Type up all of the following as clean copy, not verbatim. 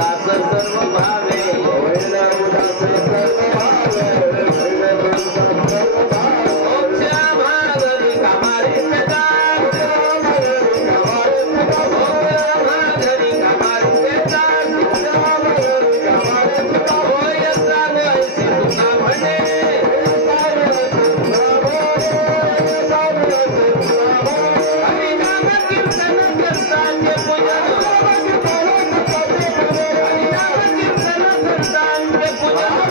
उदास सर्व भावे होईल उदास सर्व भावे मोक्ष माघरी कामारे सदा माघरी कामारे सदा होय सांगायचे तुला म्हणे हरिनाम कीर्तन करतांचे पूजन हरिनाम कीर्तन करतांचे पूजन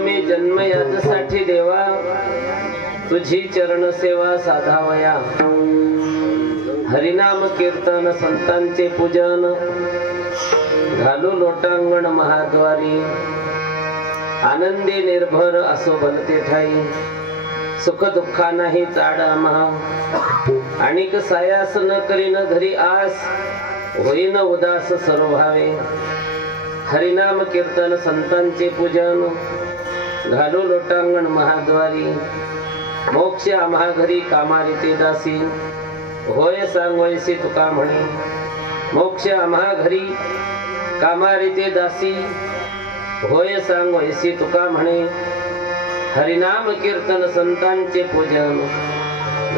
मी जन्म याच्यासाठी देवा तुझी चरण सेवा साधावया हरिनाम कीर्तन संतांचे पूजन घालू लोटांगण महाद्वारी आनंदी निर्भर असो बनते ठाई सुख दुःखा नाही चाड आम्हा आणिक सायास न करीन धरी आस होईन उदास सर्व भावे हरिनाम कीर्तन संतांचे पूजन घालू लोटांगण महाद्वारी मोक्ष आम्हा घरी कामारिते दासी होय सांगवयसी तुका म्हणे मोक्ष आम्हा घरी कामारिते दासी होय सांगवयसी तुका म्हणे हरिनाम कीर्तन संतांचे पूजन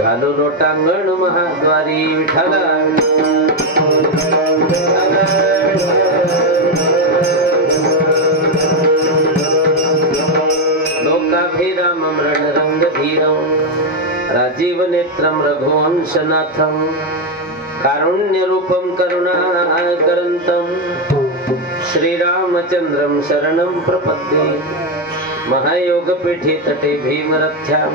घालू लोटांगण महाद्वारी विठ्ठला लोकाभिराम रणरंगधीरं राजीव नेत्रं रघुवंशनाथं कारुण्यरूपं करुणाकरन्तं श्रीरामचन्द्रं शरणं प्रपद्ये महायोगपीठे तटे भीमरथ्यां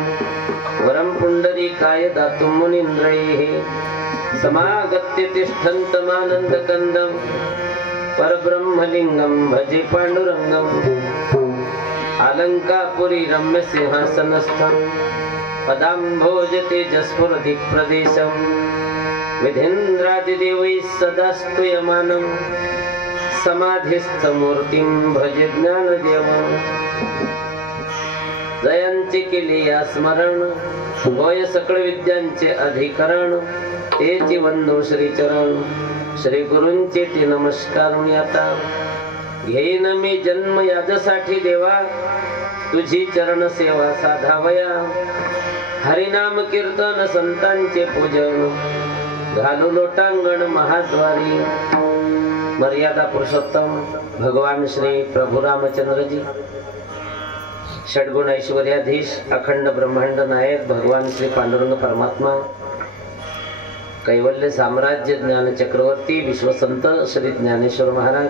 वरं पुण्डरीकाय दातुं मुनीन्द्रैः समागत्य तिष्ठन्तमानन्दकन्दं परब्रह्मलिङ्गं भजे पाण्डुरङ्गम् अलंकापुरी रम्य सिंहासनस्थं पदाम्भोज तेजस्फुरति प्रदेशं विधीन्द्रादिदेवैः सदा स्तूयमानं समाधिस्थमूर्तिं भजे ज्ञानदेवं जयांचे केले या स्मरण होय सकळ विद्यांचे अधिकरण तेची वंदो श्रीचरण श्री गुरूंचे ते नमस्कार आता घेईन मी जन्म याजसाठी देवा तुझी चरण सेवा साधावया हरिनाम कीर्तन संतांचे पूजन घालू लोटांगण महाद्वारी मर्यादा पुरुषोत्तम भगवान श्री प्रभु रामचंद्रजी षडगुण ऐश्वर्याधीश अखंड ब्रह्मांड नायक भगवान श्री पांडुरंग परमात्मा कैवल्य साम्राज्य ज्ञान चक्रवर्ती विश्वसंत श्री ज्ञानेश्वर महाराज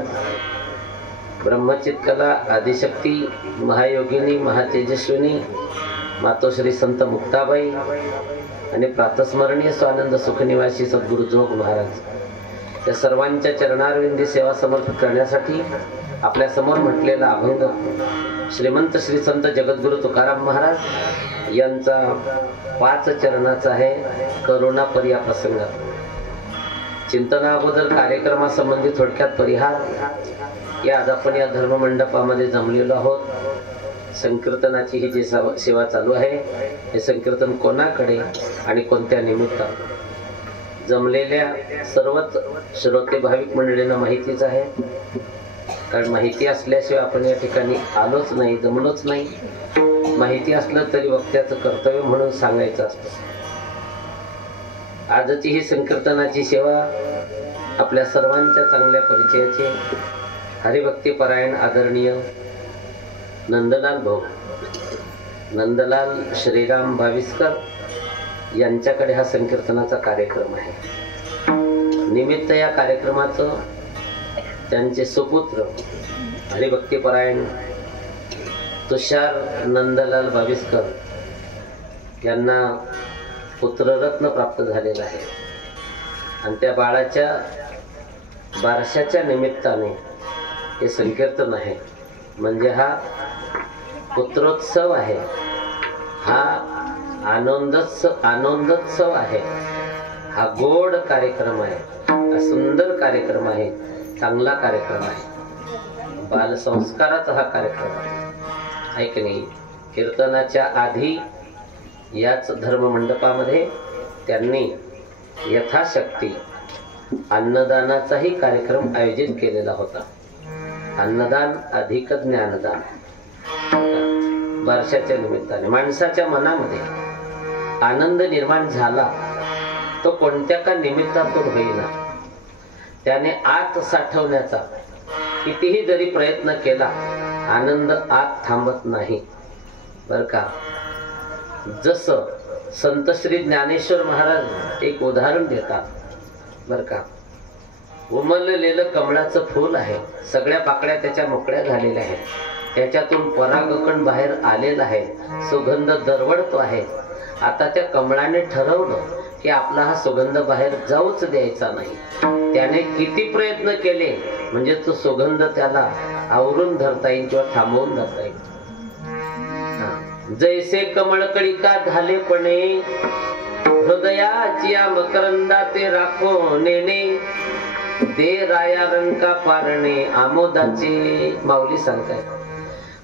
ब्रह्मचित्कला आदिशक्ती महायोगिनी महातेजस्विनी मातोश्री संत मुक्ताबाई आणि प्रातस्मरणीय स्वानंद सुखनिवासी सद्गुरु जोग महाराज या सर्वांच्या चरणारविंदी सेवा समर्पित करण्यासाठी आपल्या समोर म्हटलेला अभंग श्रीमंत श्री संत जगद्गुरु तुकाराम महाराज यांचा 5 चरणाचा आहे. करुणा पर्या प्रसंग चिंतना अगोदर कार्यक्रमासंबंधी थोडक्यात परिहार. या आज आपण या धर्म मंडपामध्ये जमलेलो आहोत. संकीर्तनाची ही जी सेवा चालू आहे हे संकीर्तन कोणाकडे आणि कोणत्या निमित्ताने जमलेल्या सर्वच श्रोते भाविक मंडळींना माहितीच आहे. कारण माहिती असल्याशिवाय आपण या ठिकाणी आलोच नाही, जमलोच नाही. माहिती असलं तरी वक्त्याचं कर्तव्य म्हणून सांगायचं असतं. आजची ही संकीर्तनाची सेवा आपल्या सर्वांच्या चांगल्या परिचयाचे हरिभक्ती परायण आदरणीय नंदलाल भाऊ नंदलाल श्रीराम भाविस्कर यांच्याकडे हा संकीर्तनाचा कार्यक्रम आहे. निमित्त या कार्यक्रमाचं त्यांचे सुपुत्र हरिभक्ती परायण तुषार नंदलाल भाविस्कर यांना पुत्ररत्न प्राप्त झालेला आहे आणि त्या बाळाच्या बारशाच्या निमित्ताने हे संकीर्तन आहे. म्हणजे हा पुत्रोत्सव आहे, हा आनंदोत्सव आहे, हा गोड कार्यक्रम आहे, हा सुंदर कार्यक्रम आहे, चांगला कार्यक्रम आहे, बालसंस्काराचा हा कार्यक्रम आहे. ऐक नाही. कीर्तनाच्या आधी याच धर्म मंडपामध्ये त्यांनी यथाशक्ती अन्नदानाचाही कार्यक्रम आयोजित केलेला होता. अन्नदान अधिक ज्ञानदान. वर्षाच्या निमित्ताने माणसाच्या मनामध्ये आनंद निर्माण झाला तो कोणत्या का निमित्तातून होईना, त्याने आत साठवण्याचा कितीही जरी प्रयत्न केला आनंद आत थांबत नाही बर का. जसं संत श्री ज्ञानेश्वर महाराज एक उदाहरण देतात बर का. उमललेलं कमळाचं फूल आहे, सगळ्या पाकळ्या त्याच्या मोकळ्या झालेल्या आहेत, त्याच्यातून परागकण बाहेर आलेला आहे, सुगंध दरवळतो आहे. आता त्या कमळाने ठरवलं की आपला हा सुगंध बाहेर जाऊच द्यायचा नाही. त्याने किती प्रयत्न केले म्हणजे तो सुगंध त्याला आवरून धरता येईल किंवा थांबवून धरता येईल. जैसे कमळकळिका झालेपणे हृदयाची या मकरंदा ते राखो नेने दे राया रंका पारणे आमोदाचे. माऊली सांगताय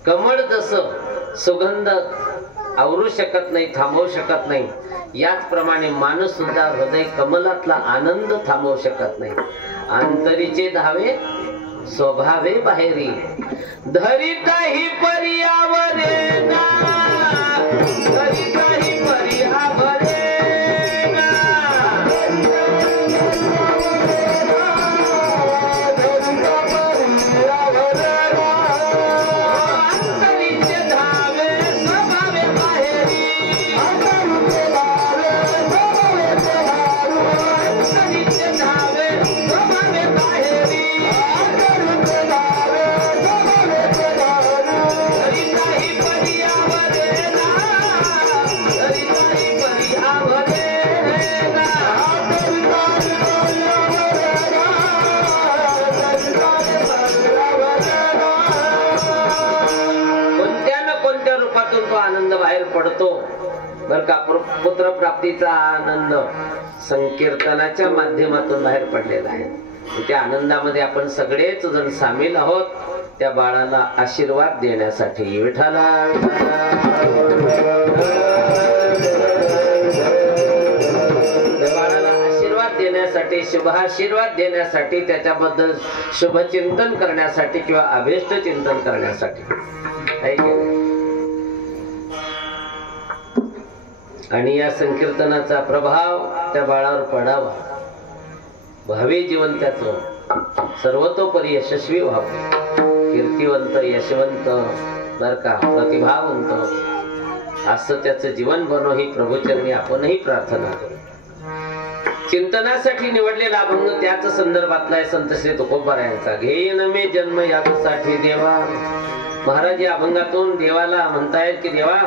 कमळ जसं सुगंध आवरू शकत नाही, थांबवू शकत नाही, याचप्रमाणे माणूस सुद्धा हृदय कमलातला आनंद थांबवू शकत नाही. अंतरीचे धावे स्वभावे बाहेरी धरिताही पर्यावरे ना, धरिताही पर्यावरे ना. अंतरीचे धावे स्वभावे बाहेरी, अंतरीचे धावे स्वभावे बाहेरी. तो आनंद बाहेर पडतो बर का. पुत्र प्राप्तीचा आनंद संकीर्तनाच्या माध्यमातून बाहेर पडलेला आहे. त्या आनंदामध्ये आपण सगळेच जण सामील आहोत त्या बाळाला आशीर्वाद देण्यासाठी. विठ्ठला बाळाला आशीर्वाद देण्यासाठी, शुभ आशीर्वाद देण्यासाठी, त्याच्याबद्दल शुभचिंतन करण्यासाठी किंवा अभीष्ट चिंतन करण्यासाठी. आणि या संकीर्तनाचा प्रभाव त्या बाळावर पडावा, भावी जीवन त्याचं सर्वतोपरी यशस्वी व्हावं, कीर्तिवंत यशवंत बर का प्रतिभावंत असं त्याचं जीवन बनो ही प्रभूचरणी आपणही प्रार्थना करू. चिंतनासाठी निवडलेला अभंग त्याच संदर्भातला आहे संत श्री तुकोबारायांचा. घेईन मी जन्म यासाठी देवा. महाराज या अभंगातून देवाला म्हणतायत की देवा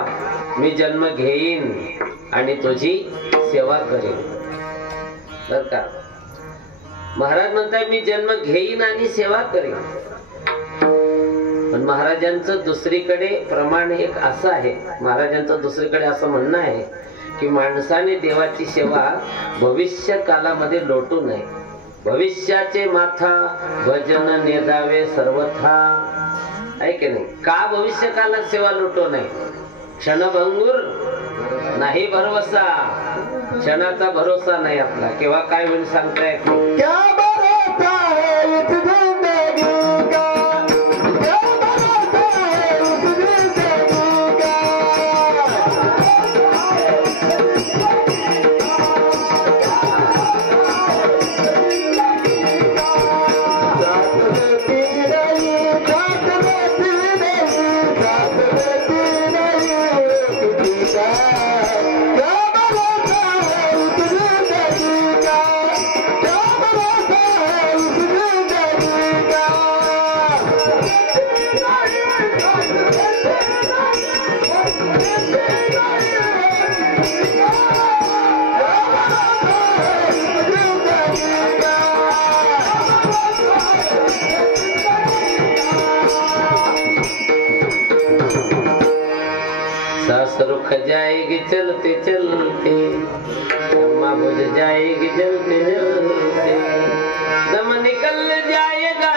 मी जन्म घेईन आणि तुझी सेवा करेन बर का. महाराज म्हणताय मी जन्म घेईन आणि सेवा करेन. पण महाराजांचं दुसरीकडे प्रमाण एक असं आहे, महाराजांचं दुसरीकडे असं म्हणणं आहे की माणसाने देवाची सेवा भविष्य कालामध्ये लोटू नये. भविष्याचे माथा भजन नेदावे सर्वथा. आहे की नाही. का भविष्य कालात सेवा लुटू नये. क्षणभंगूर नाही भरवसा, क्षणाचा भरोसा नाही आपला, केव्हा काय होईल सांगता येत नाही. क्या भरोसा है इस जिंदगी का, क्या भरोसा है इस जिंदगी का. रुख जाएगी चलते चलते, अम्मा बुझ जाएगी जलते जलते, दम निकल जाएगा,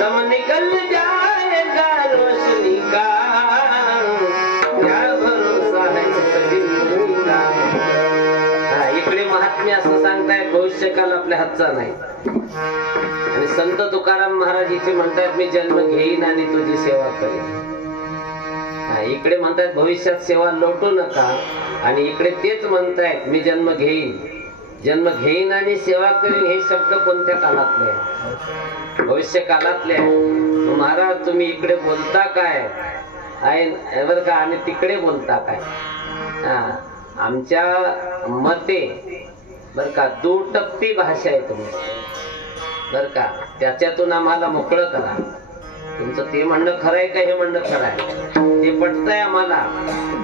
दम निकल जाएगा रोशनी का, क्या भरोसा है जिंदगी का. इकडे महात्म्य असं सांगतायत भविष्यकाल आपल्या हातचा नाही. आणि संत तुकाराम महाराज इथे म्हणतात मी जन्म घेईन आणि तुझी सेवा करेन. इकडे म्हणतात भविष्यात सेवा लोटू नका, आणि इकडे तेच म्हणतायत मी जन्म घेईन आणि सेवा करीन. हे शब्द कोणत्या कालातले आहे? भविष्य कालातले आहे. महाराज तुम्ही इकडे बोलता काय आहे बर का, आणि तिकडे बोलता काय. आमच्या मते बर का दुटप्पी भाषा आहे तुमची. बर का, त्याच्यातून आम्हाला मोकळं करा. तुमचं ते म्हणणं खरं आहे का हे म्हणणं खरं आहे ते पटतंय आम्हाला.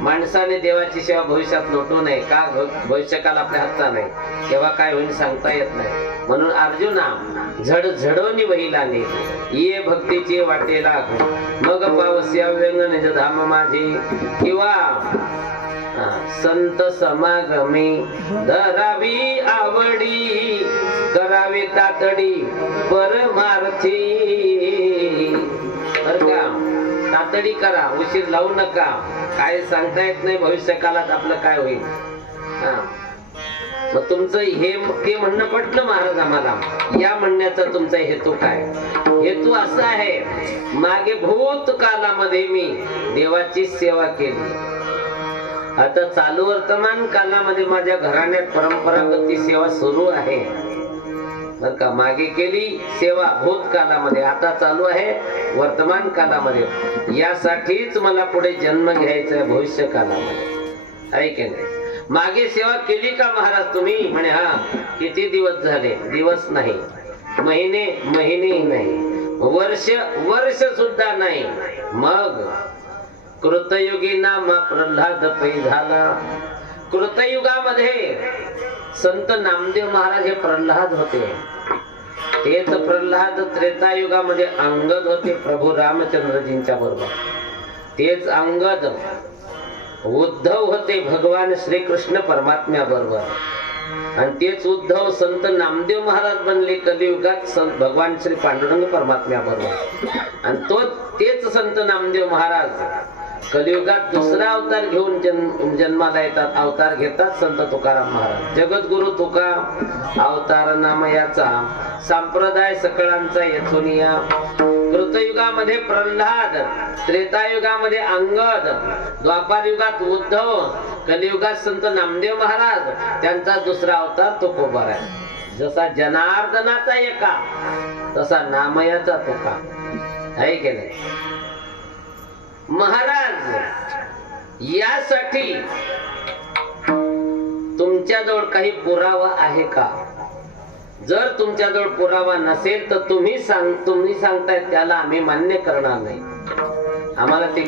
माणसाने देवाची सेवा भविष्यात लोटू नये का, भविष्यकाल आपल्या हातात नाही, तेव्हा काय होईल सांगता येत नाही. म्हणून अर्जुना झड झडवणी वहिलाने ये भक्तीची वाटेला मग पावस्या व्यंग निज धाम माझे. किंवा संत समागमी धरावी आवडी करावे तातडी परमार्थी. बर का, तातडी करा, उशीर लावू नका. काय सांगता येत नाही भविष्य काळात आपलं काय होईल. मग तुमचं हे ते म्हणणं पटलं महाराज आम्हाला. या म्हणण्याचा तुमचा हेतू काय? हेतू असा आहे, मागे भूतकालामध्ये मी देवाची सेवा केली. आता चालू वर्तमान कालामध्ये माझ्या घराण्यात परंपरागत सेवा सुरू आहे. बर का, मागे केली सेवा भूतकालामध्ये, आता चालू आहे वर्तमान कालामध्ये. यासाठीच मला पुढे जन्म घ्यायचा आहे भविष्य कालामध्ये. ऐके नाही, मागे सेवा केली का महाराज तुम्ही? म्हणे हा. किती दिवस झाले? दिवस नाही, महिने महिनेही नाही, वर्ष वर्ष सुद्धा नाही. मग कृतयुगी नामा प्रल्हाद पै झाला. कृतयुगामध्ये संत नामदेव महाराज हे प्रल्हाद होते. तेच प्रल्हाद त्रेतायुगामध्ये अंगद होते प्रभू रामचंद्रजींच्या बरोबर. तेच अंगद उद्धव होते भगवान श्रीकृष्ण परमात्म्या बरोबर. आणि तेच उद्धव संत नामदेव महाराज बनले कलियुगात संत भगवान श्री पांडुरंग परमात्म्या बरोबर. आणि तेच संत नामदेव महाराज कलियुगात दुसरा अवतार घेऊन जन्माला येतात. अवतार घेतात संत तुकाराम महाराज. जगद्गुरु तुका अवतार नामयाचा संप्रदाय सकळांचा येथुनिया. कृतयुगामध्ये प्रल्हाद, त्रेतायुगामध्ये अंगद, द्वापार युगात उद्धव, कलियुगात संत नामदेव महाराज. त्यांचा दुसरा अवतार तुकोबर आहे. जसा जनार्दनाचा एका तसा नामयाचा तुका आहे की नाही महाराज. यासाठी तुमच्याजवळ काही पुरावा आहे का? जर तुमच्याजवळ पुरावा नसेल तर तुम्ही सांगताय त्याला आम्ही मान्य करणार नाही. आम्हाला ते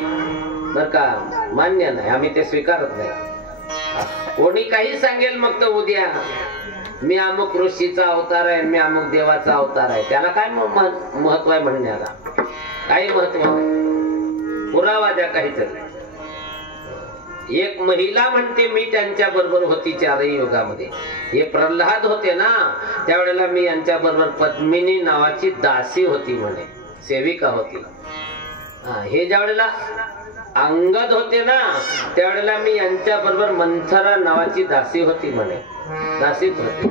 बर का मान्य नाही, आम्ही ते स्वीकारत नाही. कोणी काही सांगेल मग तर उद्या मी अमुक ऋषीचा अवतार आहे, मी अमुक देवाचा अवतार आहे, त्याला काय महत्व आहे म्हणण्याला? काही महत्व नाही. पुरावा द्या काहीतरी. एक महिला म्हणते मी त्यांच्या बरोबर होती चारही युगामध्ये. हे प्रल्हाद होते ना, त्यावेळेला मी यांच्या बरोबर पद्मिनी नावाची दासी होती म्हणे, सेविका होती. हे ज्या वेळेला अंगद होते ना, त्यावेळेला मी यांच्या बरोबर मंथरा नावाची दासी होती म्हणे, दासीच होती.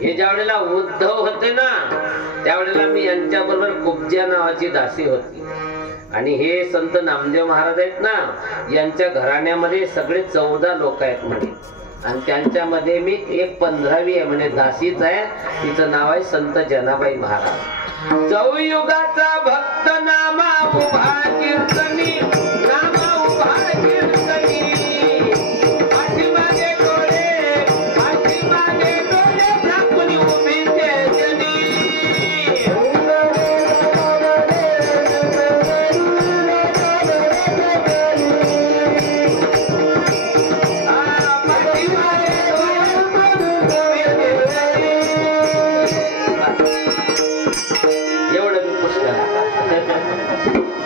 हे ज्या वेळेला उद्धव होते ना, त्यावेळेला मी यांच्या बरोबर कुब्जा नावाची दासी होती. आणि हे संत नामदेव महाराज आहेत ना, यांच्या घराण्यामध्ये सगळे 14 लोक आहेत म्हणे. आणि त्यांच्यामध्ये मी एक 15वी आहे म्हणे, दासीच आहे. तिचं नाव आहे संत जनाबाई महाराज. चौयुगाचा भक्त नामा उभा कीर्तनी, नामा उभा कीर्तनी. पाठीमागे डोळे, पाठीमागे डोळे झाकून उभी तेजनी.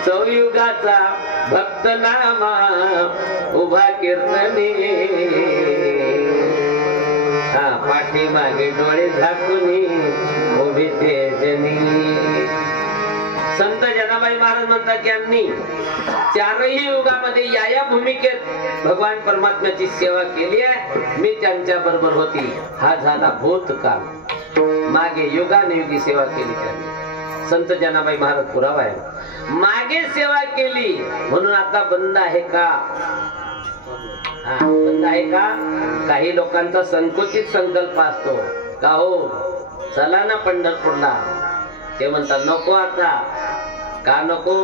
चौयुगाचा भक्त नामा उभा कीर्तनी. पाठीमागे डोळे झाकून उभी तेजनी. संत जनाबाई महाराज म्हणतात यांनी चारही युगामध्ये या भूमिकेत भगवान परमात्म्याची सेवा केली आहे. मी त्यांच्या बरोबर होती. हा झाला भूतकाळ. मागे युगानुयुगी सेवा केली त्यांनी. संत जनाबाई महाराज पुरावा आहे. मागे सेवा केली म्हणून आता बंद आहे का? बंद आहे का? काही लोकांचा संकुचित संकल्प असतो का हो चला ना पंढरपूरला. ते म्हणतात नको आता. का नको?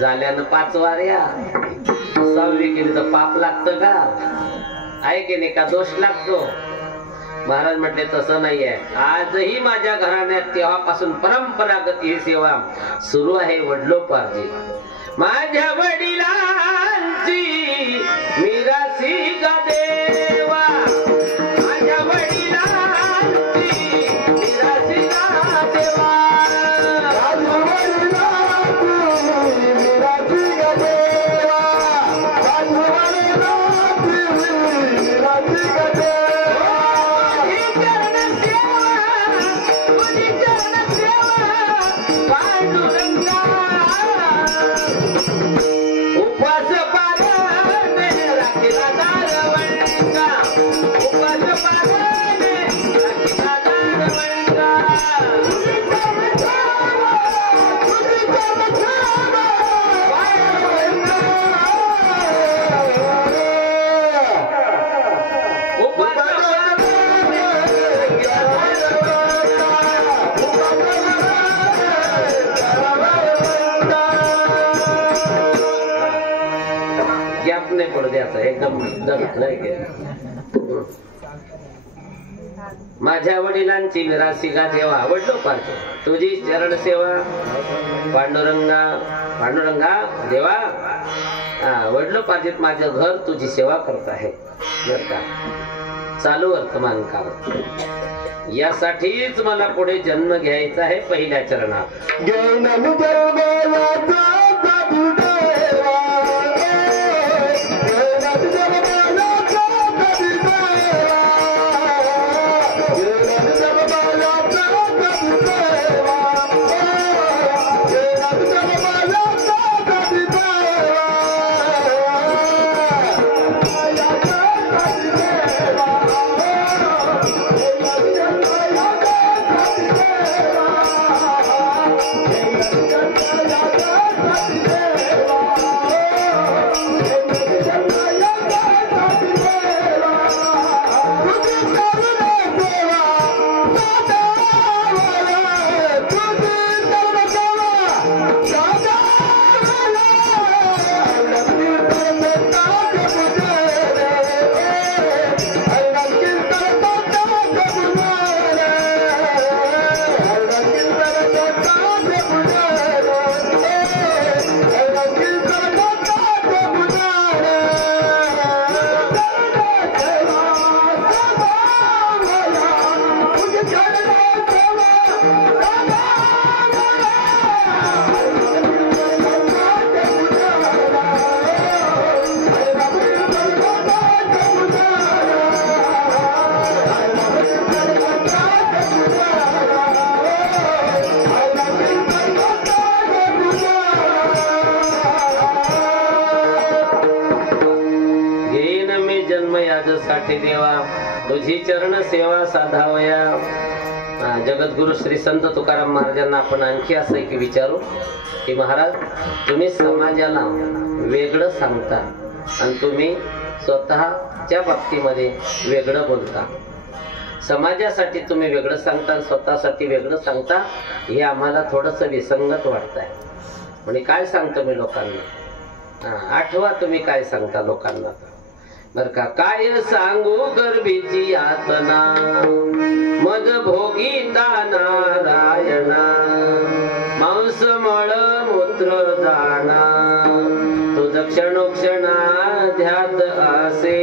झाल्यानं 5 वाऱ्या. 6वी केली तर पाप लागतं का? आहे की नाही? का दोष लागतो? महाराज म्हटले तसं नाहीये, आजही माझ्या घराण्यात तेव्हापासून परंपरागत ही सेवा सुरू आहे वडलोपार्जित. माझ्या वडिलांची मिरासी गा देवा, माझ्या वडिलांची मिरासी गा देवा, माझ्या वडिलांची मिरासी गा देवा, माझ्या वडिलांची मिरासी गा देवा. एकदम माझ्या वडिलांची मिरासी गा देवा वडलोपार्जित, तुझी चरण सेवा पांडुरंगा पांडुरंगा देवा. वडलोपार्जित माझं घर तुझी सेवा करत आहे. बर का, चालू वर्तमान काळ यासाठीच मला पुढे जन्म घ्यायचा आहे. पहिल्या चरणात देवा, तुझी चरण सेवा साधावया. जगद्गुरु श्री संत तुकाराम महाराजांना आपण आणखी असं एक विचारू की महाराज, तुम्ही समाजाला वेगळं सांगता आणि तुम्ही स्वतःच्या बाबतीमध्ये वेगळं बोलता. समाजासाठी तुम्ही वेगळं सांगता, स्वतःसाठी वेगळं सांगता, हे आम्हाला थोडस विसंगत वाटत आहे. म्हणजे काय सांगतो मी लोकांना, आठवा तुम्ही काय सांगता लोकांना. बर का, काय सांगू गर्भीची यातना, मज भोगीता नारायणा, मांस मळ मूत्र दाना, तुझ क्षणोक्षणा ध्यात असे.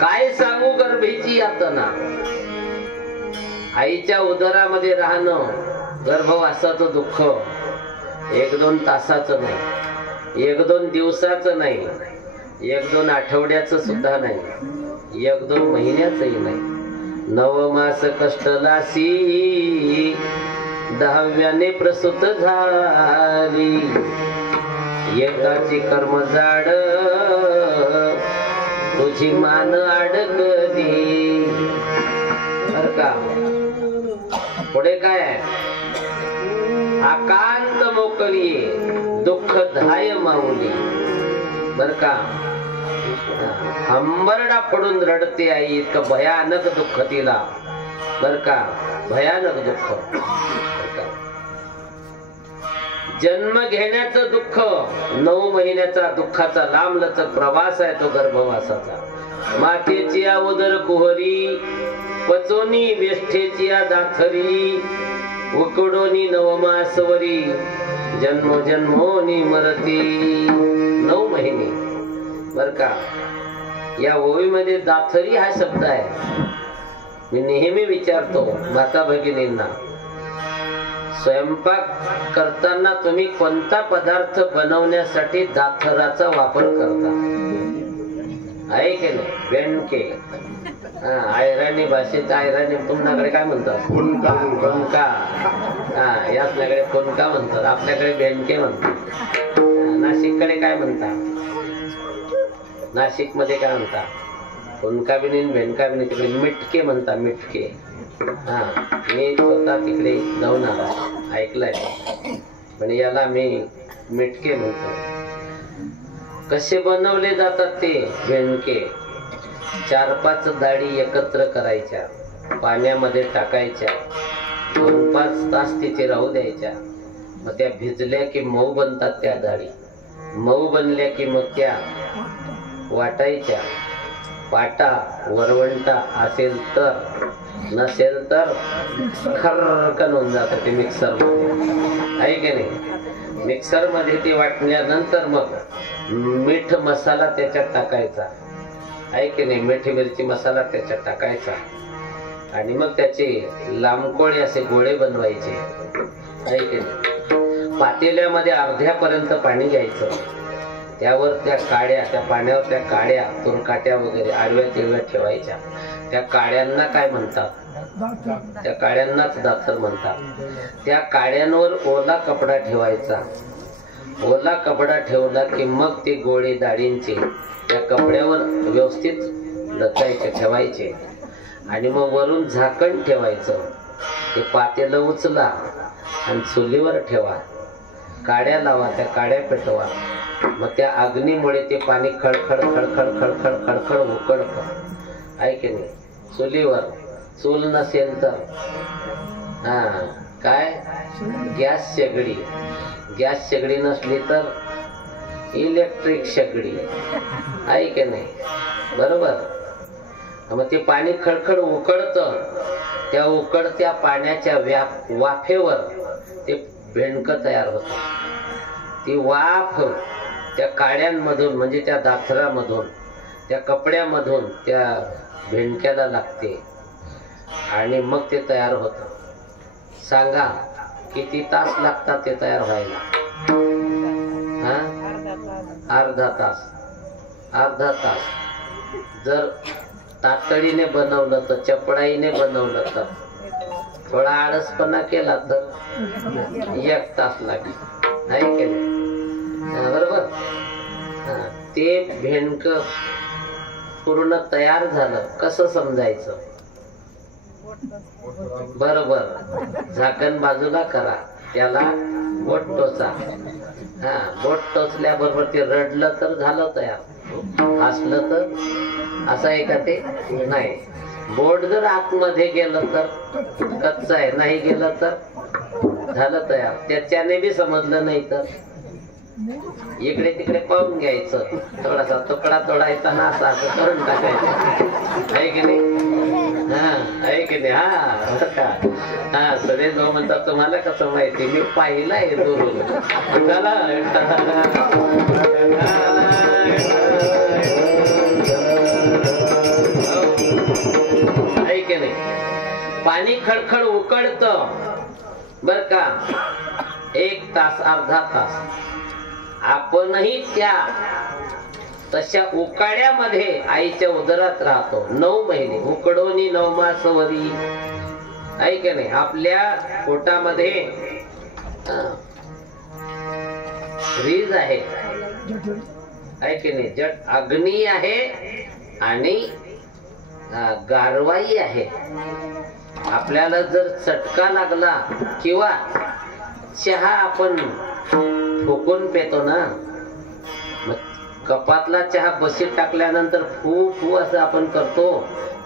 काय सांगू गर्भीची यातना, आईच्या उदरामध्ये राहणं, गर्भवासाचं दुःख 1-2 तासाचं नाही, 1-2 दिवसाचं नाही, 1-2 आठवड्याचं सुद्धा नाही, 1-2 महिन्याचंही नाही. 9 मास कष्टलासी 10व्याने प्रसूत झाली, एकाची कर्म जाड तुझी मान अडकली. बर का, पुढे काय आहे, आकांत मोकली दुःख धाय माऊली. बर का, हंबरडा पडून रडते आई, इतकं भयानक दुःख तिला. बर का, भयानक दुःख. जन्म घेण्याचं दुःख, 9 महिन्याचा दुःखाचा लांबलचक प्रवास आहे तो गर्भवासाचा. मातेची उदर कुहरी पचोनी वेष्ठेची दाथरी उकडोनी नवमासवरी जन्मो जन्मोनी मरती 9 महिने बर का. या ओवीमध्ये दाथरी हा शब्द आहे. मी नेहमी विचारतो माता भगिनींना, स्वयंपाक करताना तुम्ही कोणता पदार्थ बनवण्यासाठी दाथराचा वापर करता? आहे की नाही? बेंडके. आयराणी भाषेत आयराणी पुन्हाकडे काय म्हणतात? कोणका. याचल्याकडे कोणका म्हणतात, आपल्याकडे बेंडके म्हणतात. नाशिककडे काय म्हणतात? नाशिक मध्ये काय म्हणतात? कोणका बिनी बेंडका बिनी. तिकडे मिटके म्हणतात, मिटके. मी स्वतः तिकडे जाऊन आला, ऐकलंय. म्हणजे याला मी मिटके म्हणतो. कसे बनवले जातात ते बेंडके? 4-5 डाळी एकत्र करायच्या, पाण्यामध्ये टाकायच्या, 2-5 तास तिथे राहू द्यायच्या. मग त्या भिजल्या की मऊ बनतात त्या डाळी. मऊ बनल्या की मग त्या वाटायच्या. पाटा वरवंटा असेल तर, नसेल तर खरकन होऊन जातं ते मिक्सर मध्ये, आहे की नाही? मिक्सर मध्ये ते वाटल्यानंतर मग मीठ मसाला त्याच्यात टाकायचा, आहे की नाही? मिठी मिरची मसाला त्याच्यात टाकायचा आणि मग त्याचे लांबकोळे असे गोळे बनवायचे, आहे की नाही? पातेल्यामध्ये अर्ध्यापर्यंत पाणी घ्यायचं. त्यावर त्या काड्या, त्या पाण्यावर त्या काड्या, तुरकाट्या वगैरे आडव्या तिडव्या ठेवायच्या. त्या काड्यांना काय म्हणतात? त्या काड्यांनाच दाथर म्हणतात. त्या काड्यांवर ओला कपडा ठेवायचा. ओला कपडा ठेवला की मग ते गोळे डाळींचे त्या कपड्यावर व्यवस्थित लचायचे, ठेवायचे आणि मग वरून झाकण ठेवायचं. ते पातेलं उचला आणि चुलीवर ठेवा, काड्या लावा, त्या काड्या पेटवा. मग त्या अग्नीमुळे ते पाणी खडखड खडखड खडखड खडखड उकडतं, आहे की नाही? चुलीवर. चूल नसेल तर काय? गॅस शेगडी. गॅस शेगडी नसली तर इलेक्ट्रिक शेगडी, आहे की नाही? बरोबर. मग ते पाणी खडखड उकडतं. त्या उकडत्या पाण्याच्या वाफेवर ते भेंडकं तयार होतं. ती वाफ त्या काड्यांमधून म्हणजे त्या दाथरामधून, त्या कपड्यामधून त्या भेंडक्याला लागते आणि मग ते तयार होतं. सांगा किती तास लागतात ते तयार व्हायला? अर्धा तास. अर्धा तास. जर तातडीने बनवलं तर, चपळाईने बनवलं तर, थोडा आळसपणा केला तर 1 तास लागेल, आहे की नाही? बरोबर. ते भेंडक पूर्ण तयार झालं कसं समजायचं? बरोबर. झाकण बाजूला करा, त्याला बोट टोचा. बोट टोचल्याबरोबर ते रडलं तर झालं तयार, हसलं तर असं आहे का? ते नाही. बोट जर आतमध्ये गेलं तर कच्चं आहे, नाही गेलं तर झालं तयार. त्याच्याने बी समजलं नाही तर इकडे तिकडे पाहून घ्यायचं, थोडासा तुकडा तोडायचा ना, असं असं करून टाकायचं, आहे की नाही? आहे की नाही? सगळे जो म्हणतात तुम्हाला कसं माहिती? मी पाहिलंय दुरून. आहे की नाही? पाणी खडखड उकडतं बर का. 1 तास, अर्धा तास. आपणही त्या तशा उकाड्यामध्ये आईच्या उदरात राहतो 9 महिने. उकडोनी नवमासवरी, आहे की नाही? आपल्या पोटामध्ये रीज आहे, आहे की नाही? जट अग्नी आहे आणि गारवाई आहे. आपल्याला जर चटका लागला किंवा चहा आपण फुकून पेतो ना, मग कपातला चहा बशीत टाकल्यानंतर फू फू असं आपण करतो.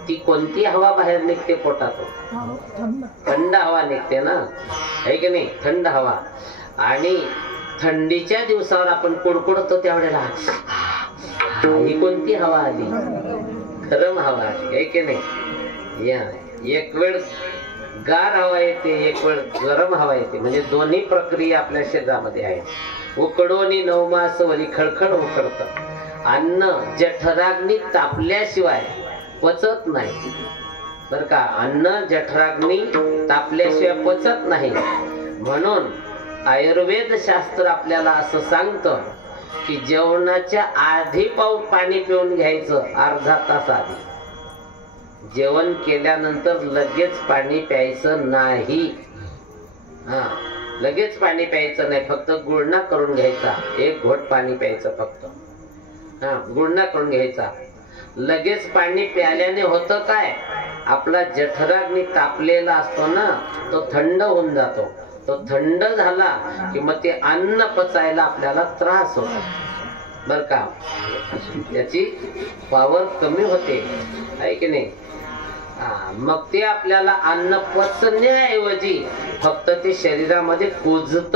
ती कोणती हवा बाहेर निघते पोटातून? थंड हवा निघते ना, आहे की नाही? थंड हवा. आणि थंडीच्या दिवसावर आपण कुडकुडतो त्यावेळेला ही कोणती हवा आली? गरम हवा आहे की नाही? या एक वेळ गार हवा येते, एक वेळ गरम हवा येते, म्हणजे दोन्ही प्रक्रिया आपल्या शरीरामध्ये आहेत. उकडोनी 9 मास वरी खळखळ उकडतं. अन्न जठराग्नी तापल्याशिवाय पचत नाही बर का. अन्न जठराग्नी तापल्याशिवाय पचत नाही. म्हणून आयुर्वेद शास्त्र आपल्याला असं सांगतं की जेवणाच्या आधी पाणी पिऊन घ्यायचं. अर्धा तास आधी जेवण केल्यानंतर लगेच पाणी प्यायचं नाही. लगेच पाणी प्यायचं नाही, फक्त गुळणा करून घ्यायचा. 1 घोट पाणी प्यायचं फक्त. गुळणा करून घ्यायचा. लगेच पाणी प्यायल्याने होतं काय, आपला जठराग्नी तापलेला असतो ना, तो थंड होऊन जातो. तो थंड झाला की मग ते अन्न पचायला आपल्याला त्रास होतो बर का. त्याची पावर कमी होते आहे की नाही. मग ते आपल्याला अन्न पचण्याऐवजी फक्त ते शरीरामध्ये कुजत,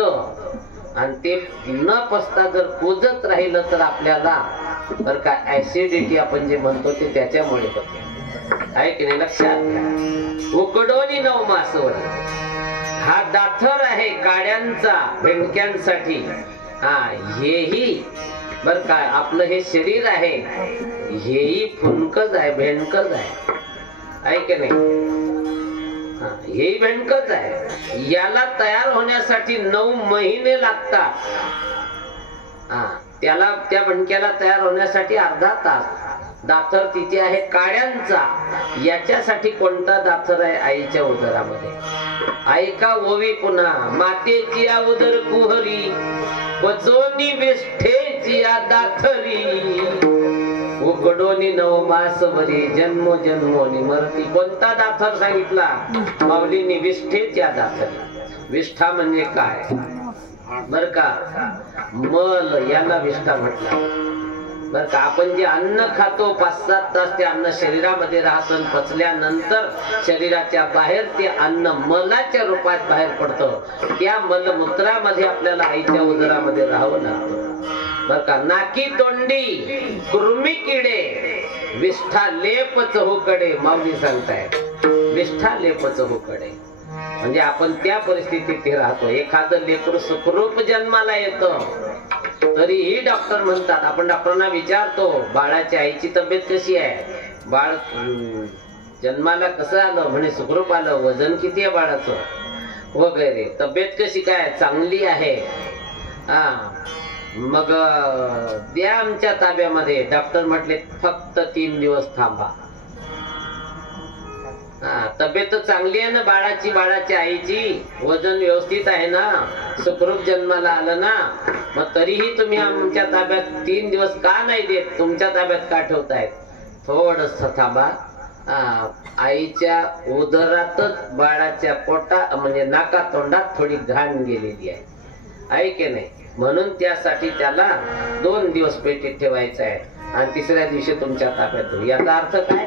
आणि ते न पचता जर कुजत राहिलं तर आपल्याला बर का ऍसिडिटी आपण जे म्हणतो ते त्याच्यामुळे होते आहे की नाही. लक्षात घ्या. उकडोनी 9 मासवर हा दाथर आहे काड्यांचा, भेंडक्यांसाठी. हेही बर का आपलं हे शरीर आहे, हेही फुनकच आहे, भेंडकच आहे की नाही. हेही भेंडकच आहे. याला तयार होण्यासाठी 9 महिने लागतात. त्याला त्या भणक्याला तयार होण्यासाठी अर्धा तास. दाथर तिथे आहे काड्यांचा. याच्यासाठी कोणता दाथर आहे, आईच्या उदरामध्ये. ऐका ओवी पुन्हा. मातेची या उदर कुहरी, पचोनी विष्ठेची या दाथरी. उकडोनी 9 मास वरी, जन्मो जन्मोनी मरती. कोणता दाथर सांगितला माऊलींनी? विष्ठेच्या दाथरी. विष्ठा म्हणजे काय बर का, मल, याला विष्ठा म्हटलं बर का. आपण जे अन्न खातो 5-7 तास ते अन्न शरीरामध्ये राहतं. पचल्यानंतर शरीराच्या बाहेर ते अन्न मलाच्या रूपात बाहेर पडतं. त्या मलमूत्रामध्ये आपल्याला आईच्या उदरामध्ये राहावं लागतं बर का. नाकी तोंडी कृमी किडे, विष्ठा लेपच होकडे. माऊली सांगतायत विष्ठा लेपच होकडे. म्हणजे आपण त्या परिस्थितीत राहतो. एखादं लेकरू सुखरूप जन्माला येतं तरीही डॉक्टर म्हणतात, आपण डॉक्टरांना विचारतो बाळाच्या आईची तब्येत कशी आहे, बाळ जन्माला कसं आलं, म्हणे सुखरूप आलं, वजन किती आहे बाळाचं वगैरे, तब्येत कशी काय, चांगली आहे. मग द्या आमच्या ताब्यामध्ये. डॉक्टर म्हटले फक्त 3 दिवस थांबा. तब्येत चांगली आहे ना बाळाची, बाळाच्या आईची, वजन व्यवस्थित आहे ना, सुखरूप जन्माला आलं ना, मग तरीही तुम्ही आमच्या ताब्यात 3 दिवस का नाही देत, तुमच्या ताब्यात का ठेवतायत, थोडस थांबा. आईच्या उदरातच बाळाच्या पोटा म्हणजे नाका तोंडात थोडी घाण गेलेली आहे की नाही. म्हणून त्यासाठी त्याला 2 दिवस पेटीत ठेवायचं आहे आणि 3ऱ्या दिवशी तुमच्या ताब्यात देऊ. याचा अर्थ काय,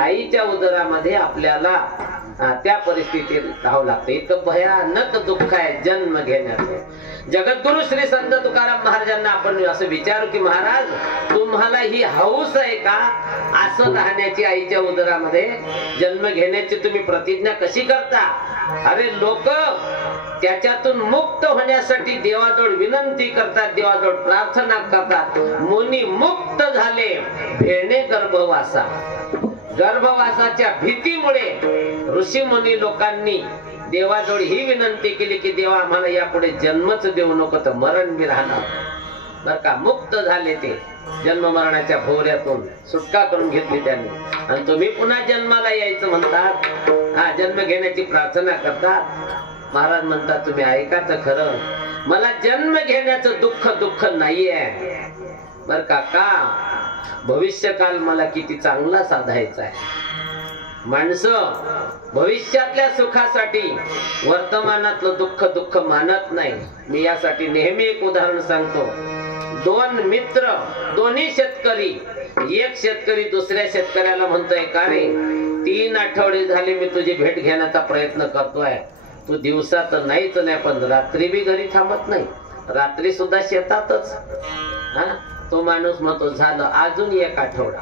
आईच्या उदरामध्ये आपल्याला त्या परिस्थितीत राहावं लागतं. इतकं भयानक दुःख आहे जन्म घेण्याचं. जगद्गुरु श्री संत तुकाराम महाराजांना आपण असं विचारू की महाराज तुम्हाला ही हौस आहे का असं राहण्याची, आईच्या उदरामध्ये जन्म घेण्याची तुम्ही प्रतिज्ञा कशी करता. अरे लोक त्याच्यातून मुक्त होण्यासाठी देवाजवळ विनंती करतात, देवाजवळ प्रार्थना करतात. मुनी मुक्त झाले भेणे गर्भवासा. गर्भवासाच्या भीतीमुळे ऋषी मुनी लोकांनी देवाजवळ ही विनंती केली की देवा आम्हाला यापुढे जन्मच देऊ नको, तर मरण बी राहणार बर का. मुक्त झाले ते जन्म मरणाच्या भोवऱ्यातून, सुटका करून घेतली त्यांनी. आणि तुम्ही पुन्हा जन्माला यायचं म्हणतात, जन्म घेण्याची प्रार्थना करतात. महाराज म्हणतात तुम्ही ऐका तर खरं, मला जन्म घेण्याचं दुःख नाहीये बर का. भविष्यकाल मला किती चांगला साधायचा आहे. माणसं भविष्यातल्या सुखासाठी वर्तमानातलं दुःख मानत नाही. मी यासाठी नेहमी एक उदाहरण सांगतो. 2 मित्र, दोन्ही शेतकरी. एक शेतकरी दुसऱ्या शेतकऱ्याला म्हणतोय का रे 3 आठवडे झाले मी तुझी भेट घेण्याचा प्रयत्न करतोय, तू दिवसा तर नाहीच नाही पण रात्री बी घरी थांबत नाही, रात्री सुद्धा शेतातच. तो माणूस म्हणतो झालं अजून 1 आठवडा.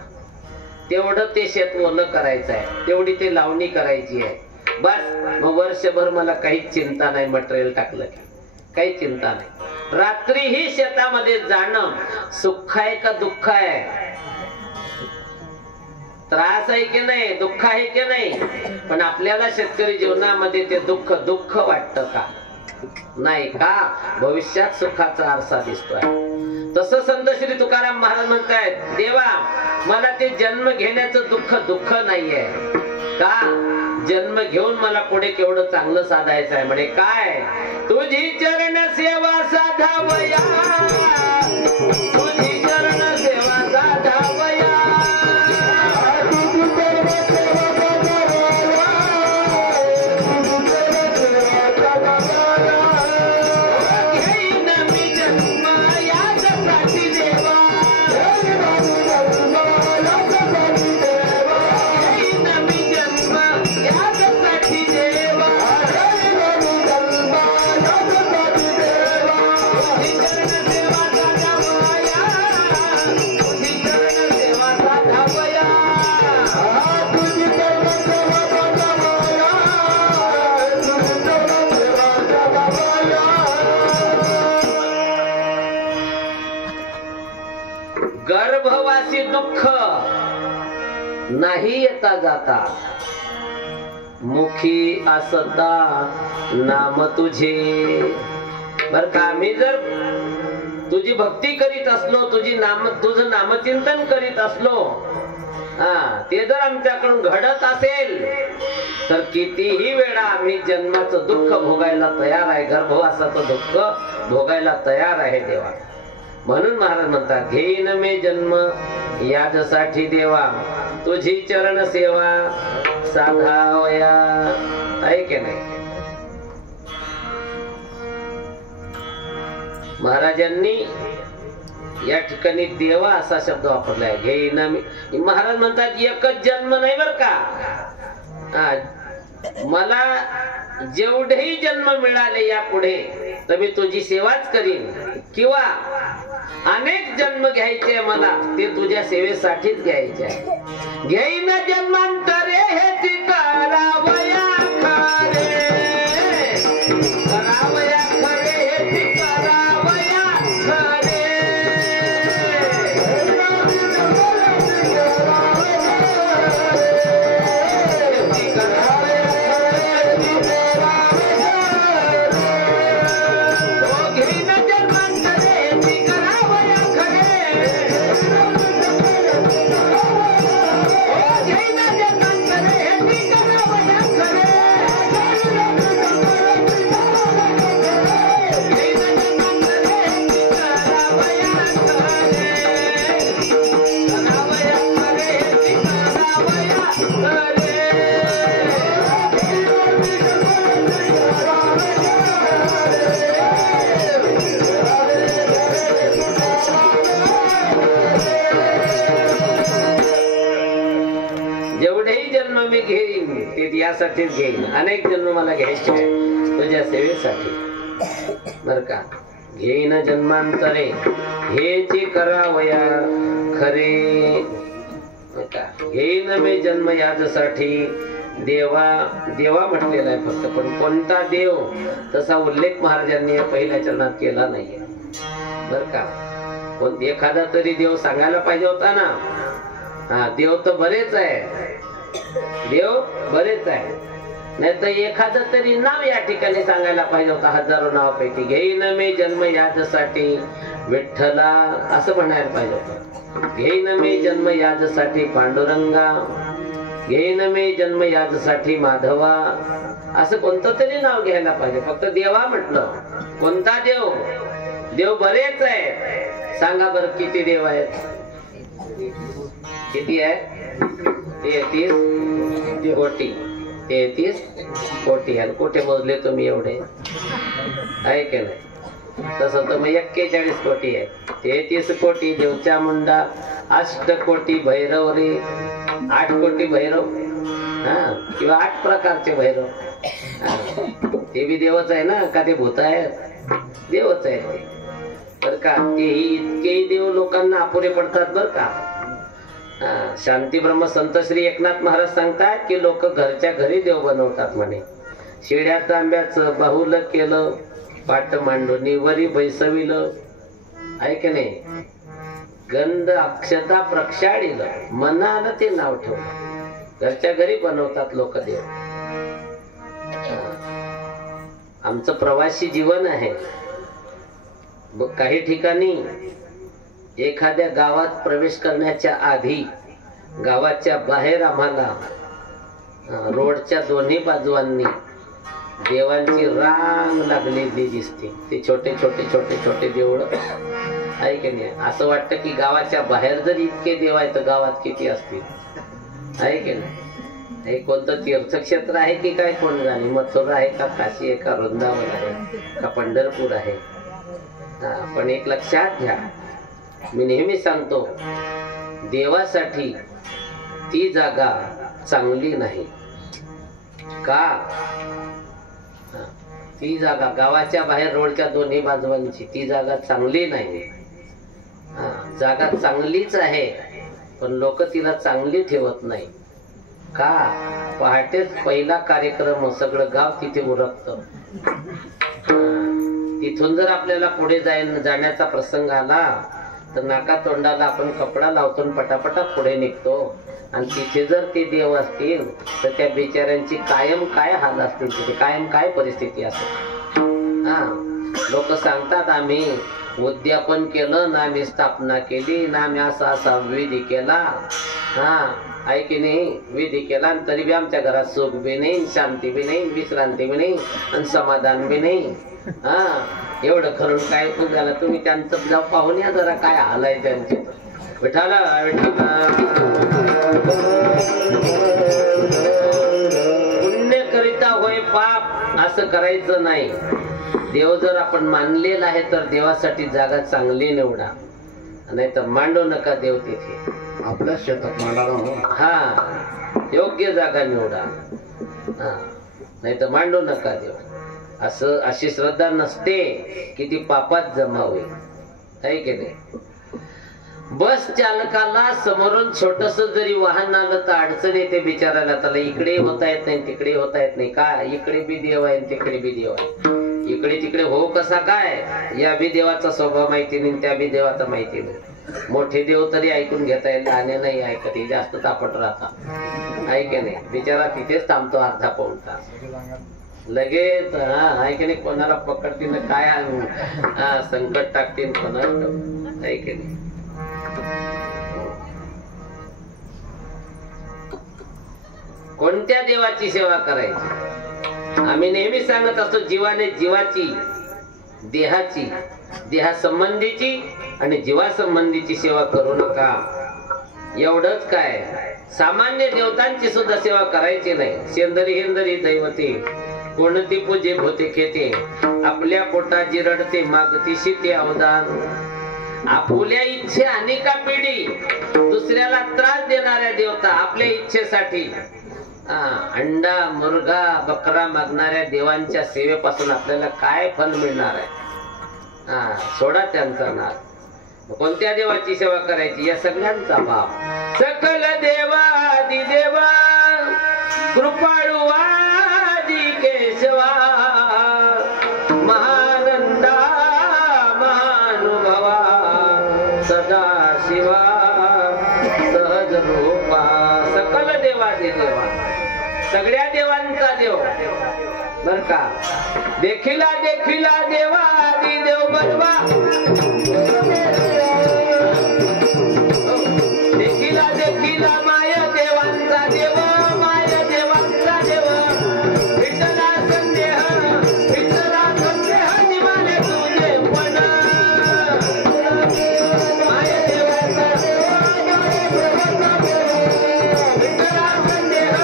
तेवढं ते शेत ओलं करायचं आहे, तेवढी ते लावणी करायची आहे. बस मग वर्षभर मला काहीच चिंता नाही. मटेरियल टाकलं की काही चिंता नाही. रात्रीही शेतामध्ये जाणं सुख आहे का दुःख आहे? त्रास आहे की नाही, दुःख आहे की नाही? पण आपल्याला शेतकरी जीवनामध्ये ते दुःख दुःख वाटतं का? नाही का? भविष्यात सुखाचा आरसा दिसतोय. तसं संत श्री तुकाराम महाराज म्हणतायत, देवा मला ते जन्म घेण्याचं दुःख दुःख नाहीये का? जन्म घेऊन मला पुढे केवढं चांगलं साधायचं आहे. म्हणे काय? तुझी चरण सेवा साधावया, तुझी चरण सेवा साधावया, गर्भवासी दुःख नाही येता जाता, मुखी असता नाम तुझे. बर का? मी जर तुझी भक्ती करीत असलो, तुझं नामचिंतन करीत असलो, ते जर आमच्याकडून घडत असेल तर कितीही वेळा आम्ही जन्माचं दुःख भोगायला तयार आहे, गर्भवासाचं दुःख भोगायला तयार आहे देवा. म्हणून महाराज म्हणतात, घेईन मे जन्म याजसाठी देवा, तुझी चरण सेवा साधावया. आहे की नाही? महाराजांनी या ठिकाणी देवा असा शब्द वापरलाय. घेईन मी. महाराज म्हणतात एकच जन्म नाही बर का, मला जेवढेही जन्म मिळाले यापुढे तर मी तुझी सेवाच करीन, किंवा अनेक जन्म घ्यायचे मला, ते तुझ्या सेवेसाठीच घ्यायचे आहे. घेईन जन्मांतरे हे करावया खरे, करावया खरे हे करावया खरे. जेवढेही जन्म मी घेईन ते यासाठीच घेईन, अनेक जन्म मला घ्यायचे आहे तुझ्या सेवेसाठी. बर का? घेईन जन्मांतरे हेची करावया खरे. घेईन मी जन्म यासाठी देवा. देवा म्हटलेला आहे फक्त, पण कोणता देव तसा उल्लेख महाराजांनी पहिल्या चरणात केला नाहीये. बर का? कोण एखादा तरी देव सांगायला पाहिजे होता ना. देव तर बरेच आहे, देव बरेच आहे, नाही तर एखादं तरी नाव या ठिकाणी सांगायला पाहिजे होता हजारो नावापैकी. घेईन मी जन्म याजसाठी विठ्ठला असं म्हणायला पाहिजे होतं. घेईन मी जन्म याजसाठी पांडुरंगा, घेईन मी जन्म याजसाठी माधवा, असं कोणतं तरी नाव घ्यायला पाहिजे. फक्त देवा म्हटलं. कोणता देव? देव बरेच आहे. सांगा बरं किती देव आहेत? किती आहे? 33 कोटी. 33 कोटी. आणि कुठे मोजले तुम्ही एवढे? आहे की नाही? तसं तर मग 41 कोटी आहे. 33 कोटी देवच्या मुंडा, 8 कोटी भैरव रे. 8 कोटी भैरव, किंवा 8 प्रकारचे भैरव. ते बी देवच आहे ना, का ते भूत आहेत? देवच आहे. बर का? तेही इतकेही देव लोकांना अपुरे पडतात बर का. शांती ब्रह्म संत श्री एकनाथ महाराज सांगतात की लोक घरच्या घरी देव बनवतात म्हणे. शिड्या तांब्याचं बाहुलं केलं, पाट मांडून वरी बैसविलं, आहे की नाही, गंध अक्षता प्रक्षाळीलं, मनानं ते नाव ठेवलं. घरच्या घरी बनवतात लोक देव. आमचं प्रवासी जीवन आहे. काही ठिकाणी एखाद्या गावात प्रवेश करण्याच्या आधी गावाच्या बाहेर आम्हाला रोडच्या दोन्ही बाजूंनी देवांची रांग लागलेली दिसते. ते छोटे छोटे छोटे छोटे देवळ आहे की नाही. असं वाटतं की गावाच्या बाहेर जर इतके देव आहेत तर गावात किती असतील, आहे की नाही. हे कोणतं तीर्थक्षेत्र आहे की काय कोण जाणे. मथुरा आहे का, काशी आहे का, वृंदावन आहे का, पंढरपूर आहे. पण एक लक्षात घ्या, मी नेहमी सांगतो, देवासाठी ती जागा चांगली नाही का. ती जागा गावाच्या बाहेर रोडच्या दोन्ही बाजूंची ती जागा चांगली नाही. जागा चांगलीच आहे पण लोक तिला चांगली ठेवत नाही का. पहाटेच पहिला कार्यक्रम सगळं गाव तिथे उरकत. तिथून जर आपल्याला पुढे जाण्याचा प्रसंग आला तर नाका तोंडाला आपण कपडा लावतो, पटापटा पुढे निघतो. आणि तिथे जर ते देव असतील तर त्या बिचाऱ्यांची कायम काय हाल असतील, तिथे कायम काय परिस्थिती असेल. लोक सांगतात आम्ही उद्यापन केलं ना, आम्ही स्थापना केली ना, आम्ही असा असा विधी केला. आहे की नाही, विधी केला आणि तरी बी आमच्या घरात सुख बी नाही, शांती बी नाही, विश्रांती बी नाही आणि समाधान बी नाही. एवढं खरं काय झालं. तुम्ही त्यांचं जाऊ पाहून या जरा काय हाल आहे त्यांचे. विठाला पुण्य करिता होय पाप असं करायचं नाही. देव जर आपण मानलेला आहे तर देवासाठी जागा चांगली निवडा, नाही तर मांडू नका देव तिथे. आपल्या शेतात मांडा, योग्य जागा निवडा, नाही तर मांडू नका देव. असं अशी श्रद्धा नसते की ती पापात जमा होईल, आहे की नाही. बस चालकाला समोरून छोटस जरी वाहन आलं तर अडचण येते बिचारायला. त्याला इकडे होता येत नाही, तिकडे होता येत नाही. का इकडे बी देव आहे तिकडे बी देव आहे. इकडे तिकडे हो कसा काय, या बी देवाचा स्वभाव माहिती नाही, त्या बी देवाचा माहिती नाही. मोठे देव तरी ऐकून घेता येईल, लहाने नाही ऐकत, जास्त तापट राहतात, आहे की नाही. बिचारा तिथेच थांबतो अर्धा पाऊण तास लगेच. आहे की नाही. कोणाला पकडतील काय संकट टाकतील कोणाला, आहे की नाही. कोणत्या देवाची सेवा करायची. आम्ही नेहमी सांगत असतो, जीवाने जीवाची, देहाची, देहासंबंधीची आणि जीवासंबंधीची सेवा करू नका. एवढंच काय, सामान्य देवतांची सुद्धा सेवा करायची नाही. सेंदरी हिंदरी दैवते कोणती पूजे भोते खेते, आपल्या पोटाची रडते मागती शिते अवदान. आपल्या इच्छे अनेका पिढी दुसऱ्याला त्रास देणाऱ्या देवता आपल्या इच्छेसाठी अंडा मुर्गा बकरा मागणाऱ्या देवांच्या सेवेपासून आपल्याला काय फल मिळणार आहे. सोडा त्यांचा नाद. कोणत्या देवाची सेवा करायची या सगळ्यांचा भाव. सकल देवादी देवा कृपाळू आदी केशवा महानंदा महानुभवा सदा शिवा सहज रूपा. सकल देवादी देवा, सगळ्या देवांचा देव बर का. देखिला देखिला देवादी देव बनवा, देखिला देखिला माय देवांचा देव, माय देवांचा देव. विठ्ठला संदेह, विठ्ठला संदेह निवाले तुझे पण. माय देवांचा विठ्ठला संदेह,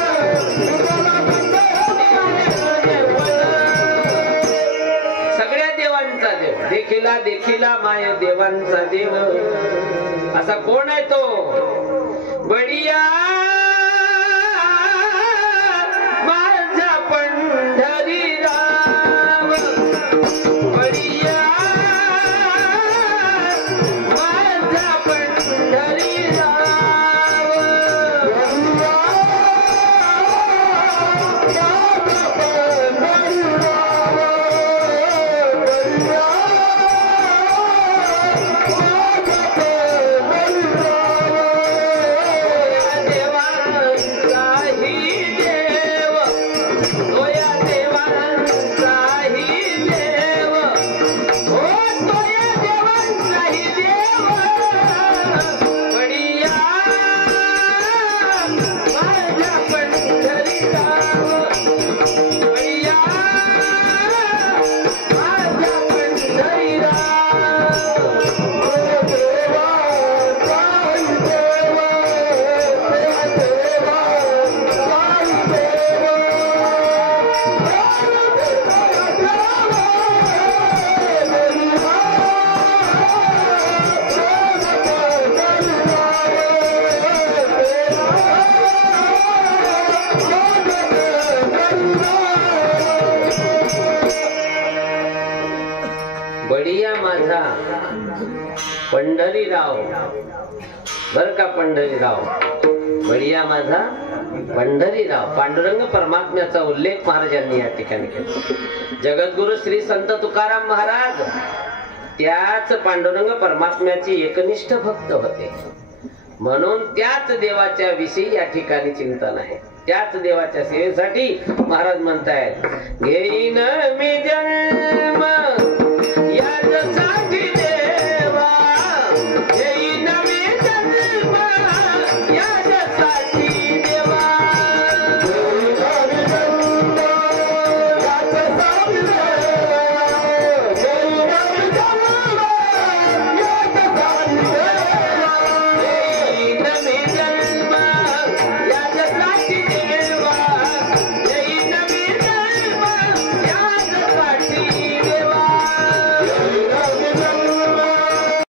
सगळ्या देवांचा देव. देखिला देखिला माय देवांचा देव. असा कोण आहे तो. बडिया माझा पंढरी राम, बडिया माझा पंढरी राम. माझा पंढरीराव, बर का पंढरीराव, बळिया माझा पंढरीराव. पांडुरंग परमात्म्याचा उल्लेख महाराजांनी या ठिकाणी केला. जगद्गुरु श्री संत तुकाराम महाराज त्याच पांडुरंग परमात्म्याचे एकनिष्ठ भक्त होते, म्हणून त्याच देवाच्या विषयी या ठिकाणी चिंतन आहे. त्याच देवाच्या सेवेसाठी महाराज म्हणतायत, घेईन मी जन